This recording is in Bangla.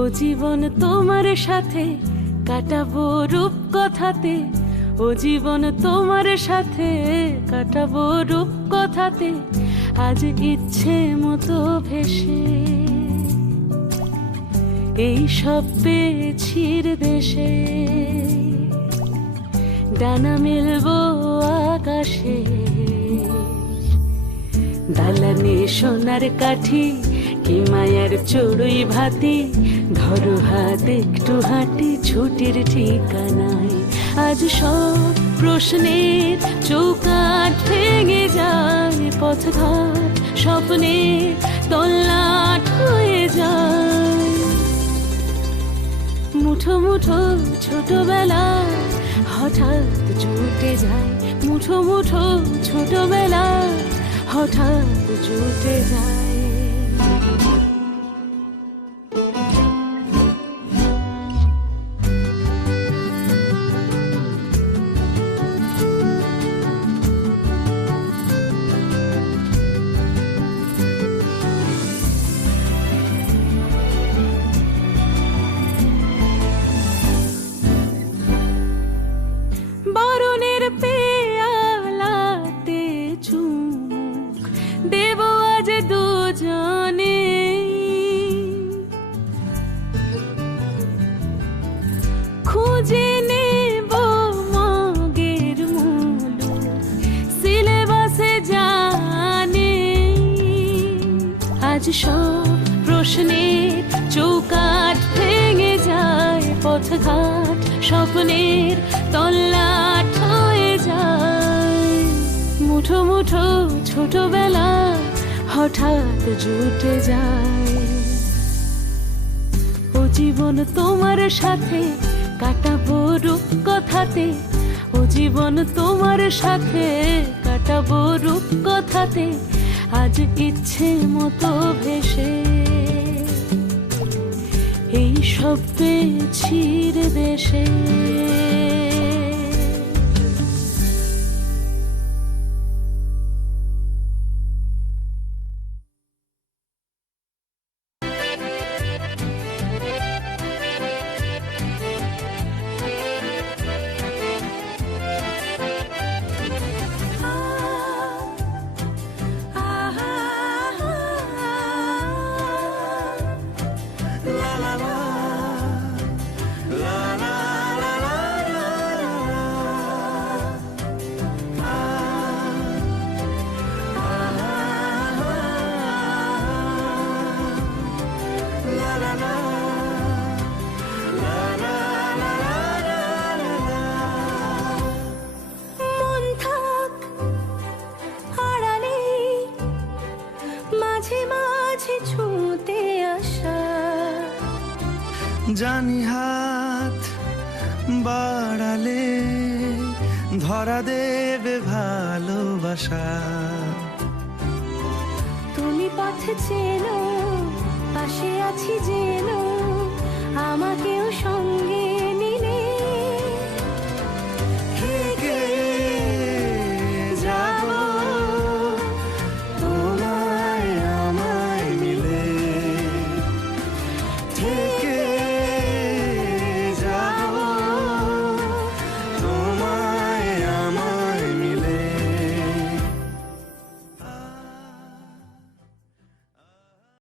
ও জীবন তোমার সাথে কাটাবো রূপ কথাতে, ও জীবন তোমার সাথে কাটাবো রূপ কথাতে, আজ ইচ্ছে মতো ভেসে এই সব পেয়েছির দেশে। ডানা মেলবো আকাশে, দালানে সোনার কাঠি কি মায়ার চড়ুই ভাতি, ধরো হাত একটু হাঁটি ছুটির ঠিকানায়। আজ সব প্রশ্নের চৌকাঠ ভেঙে যায়, পথঘাট স্বপ্নের তল্লাট হয়ে যায়। মুঠো মুঠো ছোটবেলা হঠাৎ জুটে যায়, মুঠো মুঠো ছোটবেলা হঠাৎ জুটে যায়। বরণের পেয়ালাতে চুমুক দেব আজ দুজনে, খুঁজে নেব মগের মুলুক সিলেবাসে জানে। আজ সব প্রশ্নের চৌকাঠ ভেঙে যায়, পথঘাট স্বপ্নের তল্লাট হয়ে যায়। মুঠো মুঠো ছোটবেলা হঠাৎ জুটে যায়। ও জীবন তোমার সাথে কাটাবো রূপ কথাতে, ও জীবন তোমার সাথে কাটাবো রূপ কথাতে, আজ ইচ্ছে মতো ভেসে এই সব পেয়েছির দেশে। জানি হাত বাড়ালে ধরা দেবে ভালোবাসা, তুমি পথ চেনো, পাশে আছি যেন, আমাকেও সঙ্গে